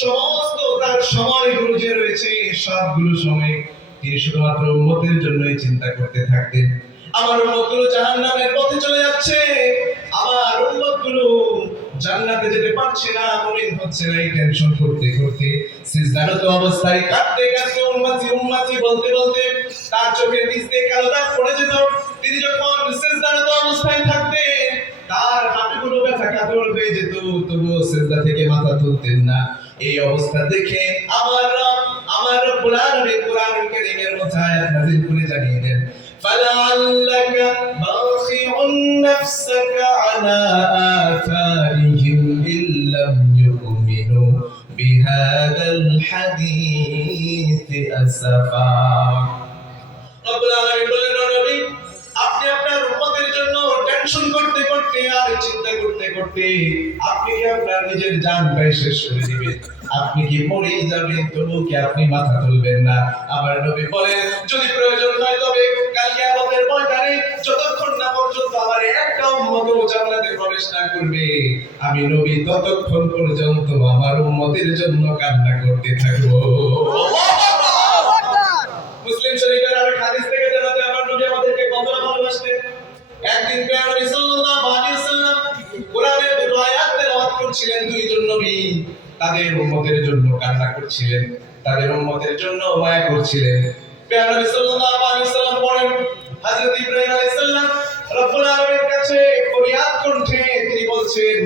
সমস্ত তার সময়গুলো যে রয়েছে সবগুলো সময় তিনি শুধুমাত্র উম্মতের জন্যই চিন্তা করতে থাকতেন। আমার উম্মতগুলো জাহান্নামের পথে চলে যাচ্ছে, আমার উম্মতগুলো জান্নাতে যেতে পারছে না, মুমিন হচ্ছে না, এই টেনশন করতে করতে সিজদারত অবস্থায় কাঁদতে কাঁদতে উম্মতি উম্মতি বলতে বলতে তার চোখের নিচ দিয়ে কালো দাগ পড়ে যেত। তিনি যখন সিজদারত অবস্থায় থাকতেন তার হাঁটুগুলো ব্যথা কাতর হয়ে যেত, তবুও সিজদা থেকে মাথা তুলতেন না। এই অবস্থা দেখে আমার রব্বুল আলামিন কোরআনুল কারীমের মধ্যে আয়াত নাযিল করে জানিয়ে দেন, ফালাআল্লাকা বাখিউন নাফসাকা আলা আথারিহিম ইল্লাম ইউমিনু বিহাদাল হাদীসি আসাফা। রব্বুল আলামিন বলেন, ও নবী, আপনি আপনার উম্মতের জন্য টেনশন করতে করতে আর চিন্তা করতে করতে আপনি কি আপনার নিজের জানটাই শেষ করে দিবেন? আপনি কি মরেই যাবেন, তবু কি আপনি মাথা তুলবেন না? আমার নবী বলেন, যদি প্রয়োজন হয় তবে কাল কিয়ামতের ময়দানে যতক্ষণ না পর্যন্ত আমার একটা উম্মতও জান্নাতে প্রবেশ না করবে, আমি নবী ততক্ষণ পর্যন্ত আমার উম্মতের জন্য কান্না করতে থাকবো। মুসলিম শরীফের আরেক হাদিস থেকে জানা যায় আমার নবী আমাদেরকে কতটা ভালোবাসতেন। একদিন প্রিয় নবী সাল্লাল্লাহু আলাইহি ওয়াসাল্লাম কোরআনের দুটো আয়াত তেলাওয়াত করছিলেন। দুইজন নবী তাদের উম্মতের জন্য কান্না করছিলেন, তাদের উম্মতের জন্য মায়া করছিলেন। প্রিয় নবী সাল্লাল্লাহু আলাইহি ওয়াসাল্লাম বলেন, হযরত ইব্রাহিম আলাইহিস সালাম রব্বুল আলামিনের কাছে ফরিয়াদ কণ্ঠে তিনি বলছেন,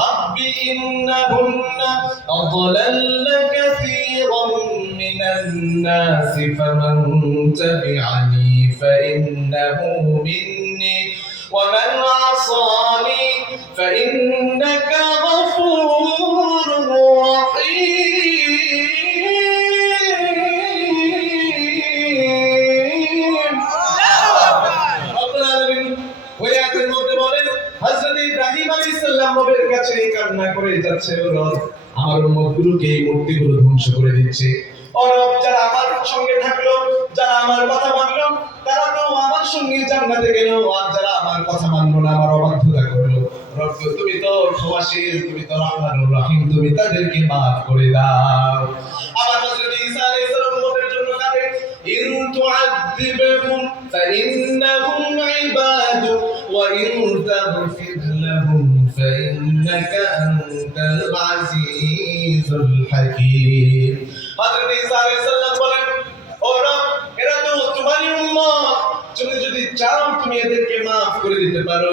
রাব্বি ইন্নাহুন্না আযলাল্না কাসীরাম মিনান নাসি ফামান তাবি'আনি ফাইন্নাহু মিন্নি ওয়া মান 'আসানি ফাইন্নাকা গফুরুর রাহিম। রব্বুল আলামিন ওই আয়াতের মধ্যে বলেন, হযরত ইব্রাহিম আলাইহিস সালাম রবের কাছে কান্না করে যাচ্ছে, ও রব, আমার উম্মতগুলোকে এই মূর্তিগুলো ধ্বংস করে দিচ্ছে। ও রব, যারা আমার সঙ্গে থাকলো, যারা আমার কথা মানলো, তারা তো আমার সঙ্গে জান্নাতে গেল, আর যারা আমার কথা মানলো না, আমার অবাধ্যতা করলো, রব তুমি তো ক্ষমাশীল, তুমি তো রহমানুর রহিম, তুমি তাদেরকে মাফ করে দাও। আমার হযরত ঈসা আলাইহিস সালাম উম্মতের জন্য কাঁদে, ইন তুআযিবহুম ফাইন্নাহুম ইবাদুক ওয়া ইন তাগফির লাহুম ফাইন্নাকা আনতাল আজিজুল হাকীম। হযরত ঈসা আলাইহিস সালাম বলেন, ও রব, এরা তো তোমারই উম্মত, তুমি যদি চাও তুমি এদেরকে মাফ করে দিতে পারো,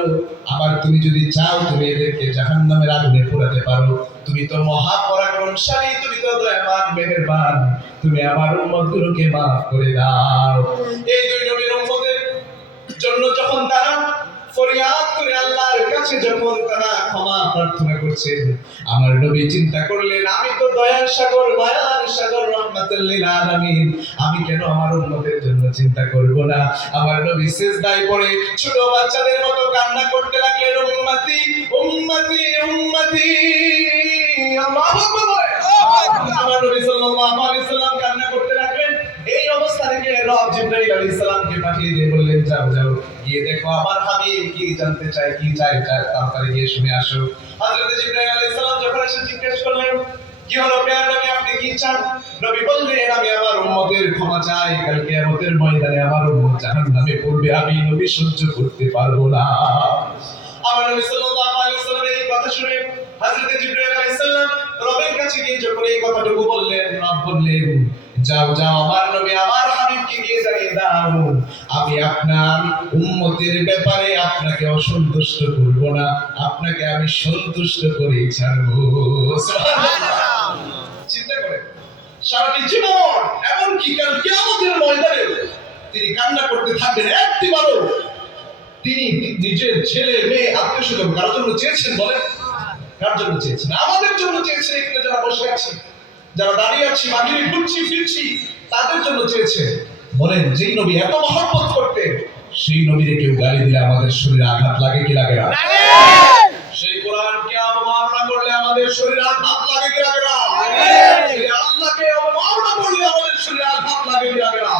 আবার তুমি যদি চাও তুমি এদেরকে জাহান্নামের আগুনে পোড়াতে পারো। তুমি তো মহা পরাক্রমশালী, তুমি তো দয়াবান মেহেরবান, তুমি আমার উম্মতগুলোকে মাফ করে দাও। এই দুই নবীর উম্মতের জন্য যখন তারা ফরিয়াদ করে আল্লাহর কাছে যখন তারা ক্ষমা প্রার্থনা করছেন, আমার নবী চিন্তা করলেন, আমি তো দয়ার সাগর, মায়ার সাগর, রাহমাতুল লিল আলামিন, আমি কেন আমার উম্মতের জন্য চিন্তা করব না? আমার নবী সিজদায় পড়ে ছোট বাচ্চাদের মতো কান্না করতে লাগলেন, উম্মতি উম্মতি উম্মতি, আল্লাহু আকবার। আমার নবী সাল্লাল্লাহু আলাইহি ওয়াসাল্লাম কান্না করতে লাগলেন। এই অবস্থা থেকে রব জিবরাইল আলাইহিস সালামকে পাঠিয়ে দিয়ে বললেন, যাও যাও, গিয়ে দেখো আমার হাবিব কি জানতে চায়, কি চায়, তাড়াতাড়ি গিয়ে শুনে আসো। হযরত জিবরাইল আলাইহিস সালাম যখন এসে জিজ্ঞেস করলেন, কি হলো প্রিয় নবী, আপনি কি চান? নবী বললেন, আমি আমার উম্মতের ক্ষমা চাই, কাল কিয়ামতের ময়দানে আমার উম্মত জাহান্নামে পড়বে, আমি নবী সহ্য করতে পারবো না। আমার নবী সাল্লাল্লাহু আলাইহি ওয়াসাল্লামের এই কথা শুনে হযরত জিবরাইল আলাইহিস সালাম রবের কাছে গিয়ে যখন এই কথাটুকু বললেন, রব বললেন, যাও যাও আমার নবী আমার হাবিবকে গিয়ে জানিয়ে দাও, আমি আপনার উম্মতের ব্যাপারে আপনাকে অসন্তুষ্ট করব না, আপনাকে আমি সন্তুষ্ট করেই ছাড়বো। সুবহানাল্লাহ। চিন্তা করেন, সারাটি জীবন এমনকি কাল কিয়ামতের ময়দানে তিনি কান্না করতে থাকবেন, একটিবারও তিনি নিজের ছেলে মেয়ে আত্মীয় স্বজন কারোর জন্য চেয়েছেন? বলেন, কার জন্য চেয়েছেন? আমাদের জন্য চেয়েছেন। এখানে যারা বসে আছি, যারা দাঁড়িয়ে আছি, বাহিরে ঘুরছি ফিরছি, তাদের জন্য চেয়েছে। বলেন, যেই নবী এত মহব্বত করতেন, সেই নবীরে কেউ গালি দিলে আমাদের শরীরে আঘাত লাগে কি লাগে না? সেই কোরআনকে অবমাননা করলে আমাদের শরীরে আঘাত লাগে কি লাগে না? সেই আল্লাহকে অবমাননা করলে আমাদের শরীরে আঘাত লাগে কি লাগে না?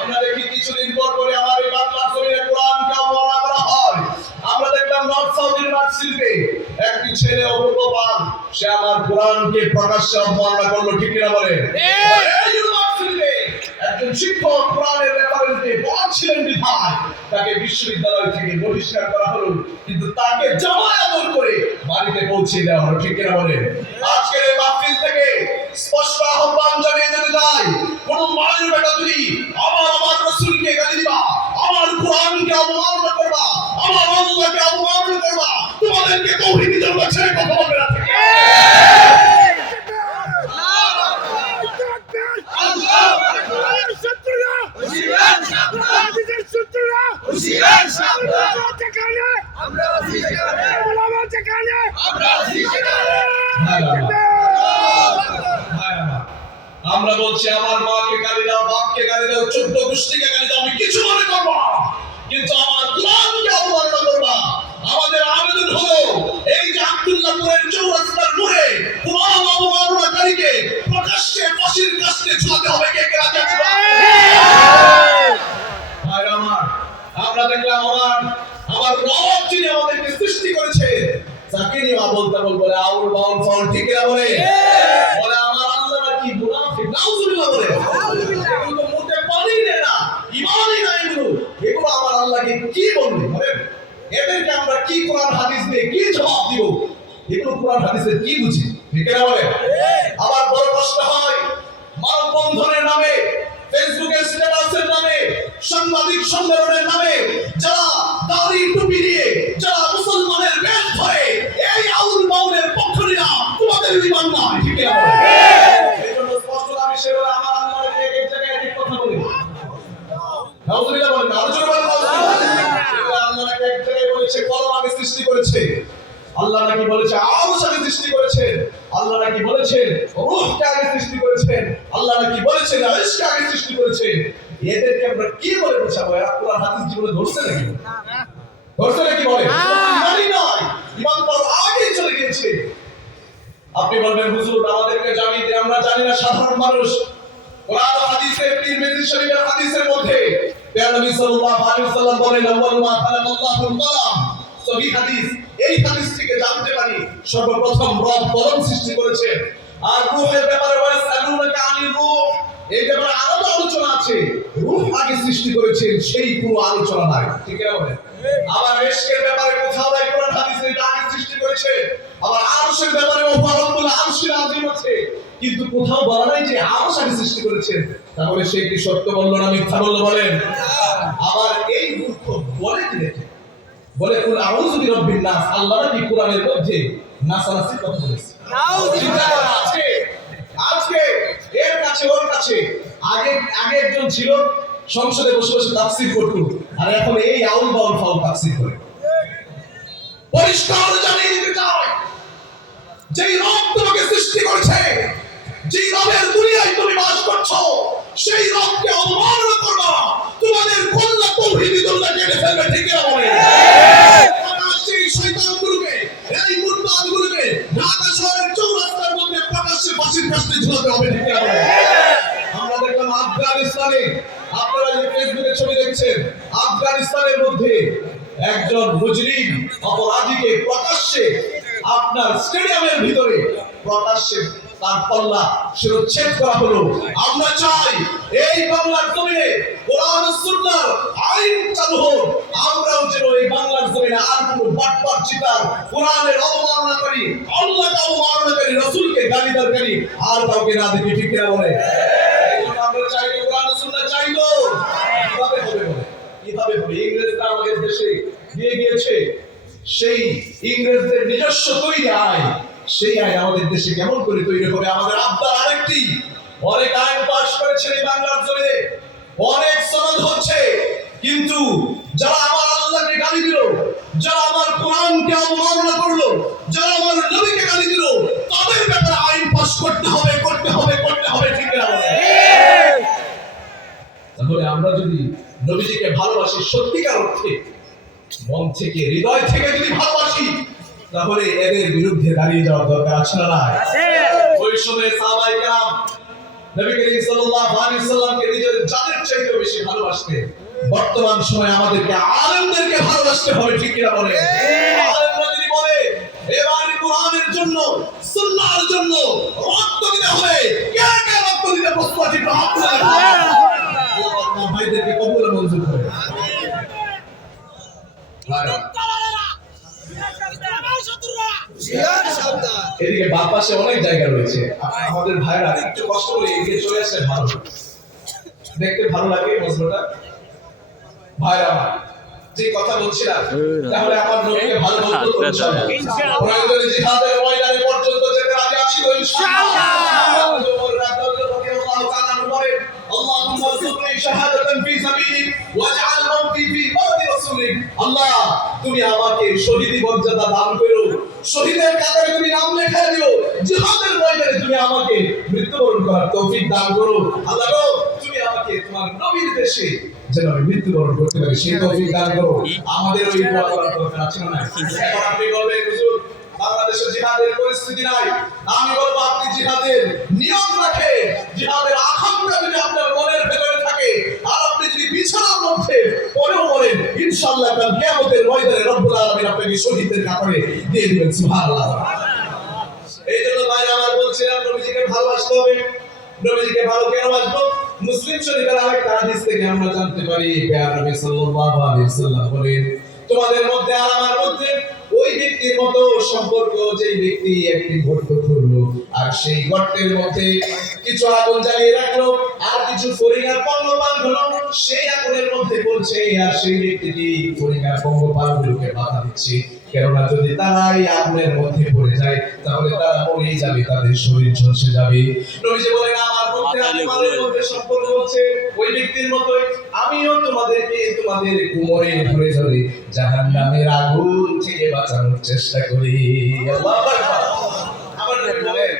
আমরা দেখি কিছুদিন পর পরে আমার এই বাংলার শরীরে কোরআনকে অবমাননা করা হয়। আমরা দেখলাম নর্থ সাউথ ইউনিভার্সিটিতে একটি ছেলে অপূর্ব পান সে আমার কোরআনকে প্রকাশ্যে অবমাননা করলো, ঠিক কিনা বলে? এই ইউনিভার্সিটিতে একজন শিক্ষক কোরআনের রেফারেন্সে পড়াচ্ছিলেন বিধায় তাকে বিশ্ববিদ্যালয় থেকে বহিষ্কার করা হলো, কিন্তু তাকে জামায় আদর করে বাড়িতে পৌঁছে দেওয়া হলো, ঠিক কিনা বলে? আজকের এই মাহফিল থেকে স্পষ্ট আহ্বান জানিয়ে যেতে চাই, কোন মায়ের বেটা যদি আমার রাসূলকে গালি দিবা, আমার কোরআনকে অবমাননা করবা, আমার আল্লাহকে অবমাননা করবা, তোমাদেরকে তৌহিদি জনতা ছেড়ে কথা বলবে না। আমরা বলছি আমার মাকে গালি দাও, বাপকে গালি দাও, 14 গোষ্ঠীকে গালি দাও, আমি কিছু মনে করবো না, কিন্তু আমার কোরআনকে অবমাননা করবা। আমাদের আবেদন হলো এই যে আব্দুল্লাহপুরের চৌরাস্তার মোড়ে কোরআন অবমাননাকারীকে প্রকাশ্যে ফাঁসির কাস্টে ঝুলাতে হবে। কে কে রাজি আছেন? ভাইরা আমার, আমরা দেখলাম আমার রব যিনি আমাদেরকে সৃষ্টি করেছে তাকে নিয়ে আবল তাবল বলে, আউল বাউল ফাউল, ঠিক না বলে? বলে আমার আল্লাহ নাকি মুনাফিক, নাউজুবিল্লাহ বলে। এগুলো তো মুখে পানি দেয় না, ঈমানই নাই এগুলো। এগুলো আমার আল্লাহকে কি বলবে? বলেন, এদেরকে আমরা কি কোরআন হাদিস দিয়ে কি জবাব দিব? এগুলো কোরআন হাদিসের কি বুঝি, ঠিক না বলে? আবার বড় কষ্ট হয় মানববন্ধনের নামে, ফেসবুকের স্ট্যাটাসের নামে, সাংবাদিক সম্মেলনের নামে যারা দাড়ি টুপি দিয়ে যারা মুসলমানের বেশ ধরে এই আউল বাউলের পক্ষ নিয়া তোমাদের ঈমান নাই, ঠিক না বলে? এইজন্য স্পষ্ট আমি সেভাবে আমার আল্লাহর এক এক জায়গায় এক কথা বলি। নাউজুবিল্লাহ বলেন, আলোচনা বলেন নাউজুবিল্লাহ। আল্লাহ নাকি এক জায়গায় বলেছে কলম আগে সৃষ্টি করেছে, আল্লাহ নাকি বলেছে আরশ আগে সৃষ্টি করেছেন, আল্লাহ নাকি বলেছেন রূহকে আগে সৃষ্টি করেছেন, আল্লাহ নাকি বলেছেন ইশকে আগে সৃষ্টি করেছেন। এদেরকে আমরা কি বলে বোঝাবো? এরা কোরআন হাদিস জীবনে ধরছে নাকি? ধরছে নাকি? বলে ঈমানই নয়, ঈমান তো আগেই চলে গিয়েছে। আপনি বলবেন হুজুর আমাদেরকে জানিয়ে দিন, আমরা জানি না সাধারণ মানুষ। কোরআন হাদিসের তিরমিজি শরীফের হাদিসের মধ্যে নবী সাল্লাল্লাহু আলাইহি ওয়াসাল্লাম বলেন আউয়ালু মা খালাকাল্লাহুল কলম, সহিহ হাদিস। এই হাদিস থেকে জানতে পারি সর্বপ্রথম রব কলম সৃষ্টি করেছেন। আর রূহের ব্যাপারে ওয়াসালুনাকা আনির রূহ, এই ব্যাপারে আরো আলোচনা আছে। রূহ আগে সৃষ্টি করেছেন সেই কোনো আলোচনা নাই, ঠিক আছে? আবার ইশকের ব্যাপারে কোথাও নাই কোরআন হাদিসে এটা আগে সৃষ্টি করেছে। আবার আরশের ব্যাপারে ওয়ারাব্বুল আরশিল আযীম আছে, কিন্তু কোথাও বলা নাই যে আরশ আগে সৃষ্টি করেছেন। তাহলে সে কি সত্য বলল না মিথ্যা বলল বলেন? আবার এই মূর্খ বলে কি দেখে বলে কুল আউযু বিরাব্বিন নাস, আল্লাহ নাকি কোরআনের মধ্যে নাসানাসি কথা বলেছে। আজকে এর কাছে ওর কাছে আগে একজন ছিল সংসদে বসে বসে তাফসীর করত, আর এখন এই আউল বাউল ফাউল তাফসীর করে। পরিষ্কার জানিয়ে দিতে চাই, যেই রব তোমাকে সৃষ্টি করেছে, যেই রবের দুনিয়ায় তুমি বাস করছো, সেই রবকে অবমাননা করবা, তোমাদের কল্লা তৌহিদি দৌলা কেটে ফেলবে, ঠিক না বলে? সেই শয়তানগুলোকে, এই মুরতাদগুলোকে ঢাকা শহরের চৌরাস্তার মধ্যে প্রকাশ্যে ফাঁসির কাস্টে ঝুলাতে হবে, ঠিক না বলে? আমরা দেখলাম আফগানিস্তানে, আপনারা যে ফেসবুকে ছবি দেখছেন, আফগানিস্তানের মধ্যে একজন মুজরিম অপরাধীকে প্রকাশ্যে আপনার স্টেডিয়ামের ভিতরে প্রকাশ্যে তার পাল্লা শিরচ্ছেদ করা হলো। আমরা চাই এই বাংলার জমিনে কোরআন ও সুন্নাহর আইন চালু হোক। আমরাও যেন এই বাংলার জমিনে আর কোনো বাটপার চিতার, কোরআনের অবমাননাকারী, আল্লাহকে অবমাননাকারী, রাসূলকে গালিদারকারী আর কাউকে না দেখি, ঠিক না বলে? এইজন্য আমরা চাই কোরআন ও সুন্নাহ চাইলো। কিভাবে হবে বলে? কিভাবে হবে? ইংরেজরা আমাদের দেশে দিয়ে গিয়েছে সেই ইংরেজদের নিজস্ব তৈরি আইন, সেই আইন আমাদের দেশে কেমন করে তৈরি হবে? আমাদের আব্দার আরেকটি, অনেক আইন পাস করেছে এই বাংলার জমিনে, অনেক সনদ হচ্ছে, কিন্তু যারা আমার আল্লাহকে গালি দিল, যারা আমার কোরআনকে অবমাননা করলো, যারা আমার নবীকে গালি দিল, তাদের ব্যাপারে আইন পাস করতে হবে, করতে হবে, করতে হবে, ঠিক না? তাহলে আমরা যদি নবীজিকে ভালোবাসি সত্যিকার অর্থে, মন থেকে, হৃদয় থেকে যদি ভালোবাসি, তাহলে এদের বিরুদ্ধে দাঁড়িয়ে যাওয়ার দরকার আছে না? ওই সময় সাহাবায়ে কেরাম নবী করিম সাল্লাল্লাহু আলাইহি ওয়াসাল্লামকে নিজের জানের চাইতে বেশি ভালোবাসতেন। বর্তমান সময়ে আমাদেরকে আলেমদেরকে ভালোবাসতে হবে, ঠিক কিনা বলে? আলেমরা যদি বলে এবারে কোরআনের জন্য, সুন্নাহর জন্য রক্ত দিতে হবে। কে কে রক্ত দিতে প্রস্তুত আছে? একটু হাত তুলে দেখান। আল্লাহ ভাইদেরকে কবুল মঞ্জুর করে। এদিকে বাম পাশে অনেক জায়গা রয়েছে, আমাদের ভাইরা একটু কষ্ট করে এগিয়ে চলে আসলে ভালো, দেখতে ভালো লাগে মজলুটা। ভাইরা আমার যে কথা বলছিলাম, তাহলে আমার নবীকে ভালো বলতে তো ইনশাআল্লাহ প্রয়োজনে জিহাদের ময়দানে পর্যন্ত যেতে রাজি আছি তো ইনশাআল্লাহ। اللهم ارزقني شهادة في سبيلك واجعل موتي في بلد رسولك। আল্লাহ তুমি আমাকে শহীদি মর্যাদা দান করো, শহীদের কাতারে তুমি নাম লেখা দিও, জিহাদের ময়দানে তুমি আমাকে মৃত্যুবরণ করার তৌফিক দান করো। আল্লাহ গো তুমি আমাকে তোমার নবীর দেশে যেন আমি মৃত্যুবরণ করতে পারি সেই তৌফিক দান করো। আমাদের ওই দোয়া করার দরকার আছে না? এখন আপনি বলবেন হুজুর বাংলাদেশে জিহাদের পরিস্থিতি নাই, আমি বলবো আপনি জিহাদের নিয়ম রাখেন, জিহাদের আকাঙ্ক্ষা যদি আপনার মনের ভেতরে থাকে আর আপনি যদি বিছানার মধ্যে পড়েও বলেন ইনশাআল্লাহ কাল কিয়ামতের ময়দানে রব্বুল আলামিন আপনাকে শহীদের কাতারে দিয়ে দিবেন। সুবহানাল্লাহ। এই জন্য ভাই আমার বলছিলাম নবীজিকে ভালোবাসতে হবে। নবীজিকে ভালো কেন বাসবো? মুসলিম শরীফের আরেকটা হাদিস থেকে আমরা জানতে পারি প্রিয় নবী সাল্লাল্লাহু আলাইহি ওয়াসাল্লাম বলেন তোমাদের মধ্যে আর আমার মধ্যে ওই ব্যক্তির মতো সম্পর্ক যেই ব্যক্তি একটি গর্ত খুঁড়লো আর সেই গর্তের মধ্যে কিছু আগুন জ্বালিয়ে রাখলো আর কিছু ফড়িংয়ের পঙ্গপাল হলো সেই আগুনের মধ্যে পড়ছে আর সেই ব্যক্তিটি ফড়িংয়ের পঙ্গপালগুলোকে বাধা দিচ্ছে, কেননা যদি তারা এই আগুনের মধ্যে পড়ে যায় তাহলে তারা মরেই যাবে, তাদের শরীর ঝলসে যাবে। নবীজি বলেন আমার মধ্যে তোমাদের মধ্যে সম্পর্ক হচ্ছে ওই ব্যক্তির মতোই, আমিও তোমাদেরকে তোমাদের কোমরে ধরে ধরে জাহান্নামের আগুন থেকে বাঁচানোর চেষ্টা করি। আল্লাহু আকবার। আমার নবী বলেন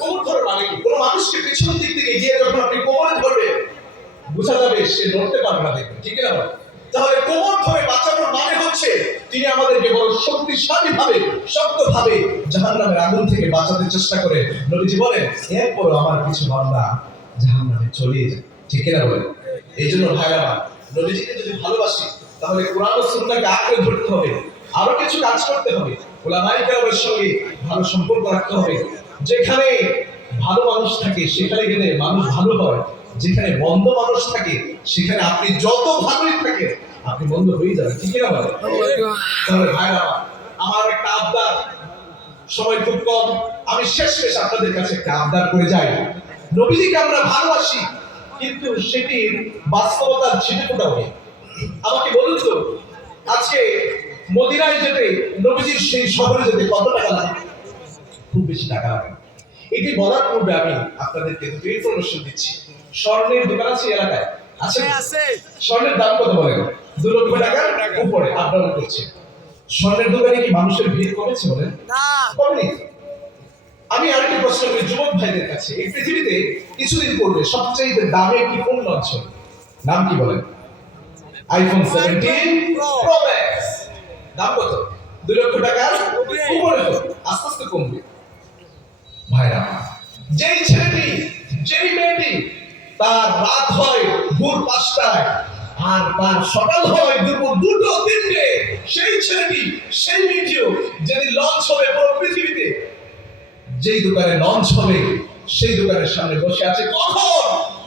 কোমর ধরে মানে কি? কোন মানুষকে পিছন দিক থেকে গিয়ে যখন আপনি কোমরে ধরবেন বোঝা যাবে সে নড়তে পারবে না, দেখবেন ঠিক না? তাহলে কোমর ধরে বাঁচানোর মানে হচ্ছে তিনি আমাদেরকে বড় শক্তিশালী ভাবে শক্ত ভাবে জাহান্নামের আগুন থেকে বাঁচাতে চেষ্টা করে। নবীজি বলেন এরপর আমার কিছু বান্দা জাহান্নামে চলে যায়, ঠিক না বলেন? এই জন্য ভাইরা নবীজিকে যদি ভালোবাসি তাহলে কোরআন ও সুন্নাহকে আঁকড়ে ধরতে হবে, আরো কিছু কাজ করতে হবে, উলামায়ে কেরামের সঙ্গে ভালো সম্পর্ক রাখতে হবে। যেখানে ভালো মানুষ থাকে সেখানে গেলে মানুষ ভালো হয়, যেখানে বন্ধ মানুষ থাকে সেখানে আপনি যত ভালোই থাকেন আপনি বন্ধ হয়ে যাবেন, ঠিক না বলেন? তাহলে ভাইরা আমার একটা আবদার, সময় খুব কম, আমি শেষ আপনাদের কাছে একটা আবদার করে যাই। নবীজিকে আমরা ভালোবাসি কিন্তু সেটির বাস্তবতার ছিটেফোঁটাও নেই। আমাকে বলুন তো আজকে মদিনায় যেতে নবীজির সেই শহরে যেতে কত টাকা লাগে? খুব বেশি টাকা লাগে। এটি বলার পূর্বে আমি আপনাদেরকে দুটো ইনফরমেশন দিচ্ছি। স্বর্ণের দোকান আছে এলাকায়? আছে। স্বর্ণের দাম কত বলেন? 2 লক্ষ টাকার উপরে আপ ডাউন করছে। স্বর্ণের দোকানে কি মানুষের ভিড় কমেছে বলেন? না, কমেনি। আমি আরেকটি প্রশ্ন করি যুবক ভাইদের কাছে, এই পৃথিবীতে কিছুদিন পূর্বে সবচেয়ে দামি একটি ফোন লঞ্চ হলো, নাম কি বলেন? IPhone 17 pro max. দাম কত? 2 লক্ষ টাকার উপরে। তো আস্তে আস্তে কমবে। ভাইরা যেই ছেলেটি যেই মেয়েটি তার রাত হয় ভোর 5টায় আর তার সকাল হয় দুপুর 2-3টে, সেই ছেলেটি সেই মেয়েটিও যদি লঞ্চ হবে পুরো পৃথিবীতে, যেই দোকানে লঞ্চ হবে সেই দোকানের সামনে বসে আছে কখন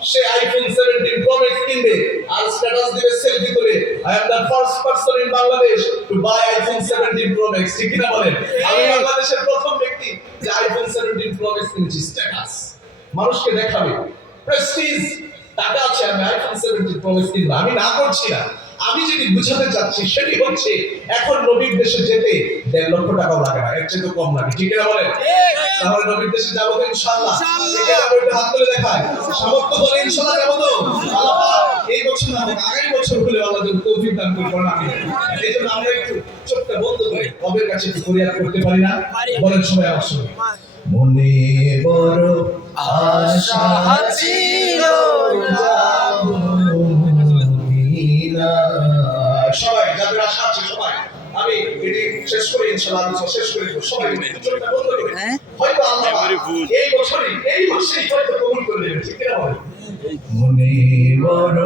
সে আইফোন 17 প্রো ম্যাক্স কিনবে আর স্ট্যাটাস দিবে সেলফি তুলে I am the first person in Bangladesh to buy iPhone 17 pro max, ঠিক না বলেন? আমি বাংলাদেশের প্রথম ব্যক্তি যে আইফোন 17 প্রো ম্যাক্স কিনেছি। স্ট্যাটাস মানুষকে দেখাবে, প্রেস্টিজ, টাকা আছে, আমি আইফোন 17 প্রো ম্যাক্স কিনবো। আমি না করছি না, আমি যেটি বুঝাতে চাচ্ছি সেটি হচ্ছে এখন নবীর দেশে যেতে 1.5 লক্ষ টাকাও লাগে না, এর চেয়ে তো কম লাগে, ঠিক না বলেন? তাহলে নবীর দেশে যাবো তো ইনশাআল্লাহ। ঠিক আছে, একটু হাত তুলে দেখায়, সামর্থ্য বলে ইনশাআল্লাহ যাবো তো। আল্লাহ এই বছর না হোক আগামী বছর হলে আল্লাহ যেন তৌফিক দান করুন। আমি এই জন্য আমরা একটু চোখটা বন্ধ করে রবের কাছে একটু ফরিয়াদ করতে পারি না? বলেন সবাই আমার সঙ্গে, মনে বড় আশা ছিল যাবো মদিনা। সবাই যাদের আশা আছে সবাই, আমি এটি শেষ করে ইনশাআল্লাহ শেষ করে দেব। সবাই চোখটা বন্ধ করে, হয়তো আল্লাহ এই বছরই এই মাসেই হয়তো কবুল করে নেবেন, ঠিক না? মনে বড়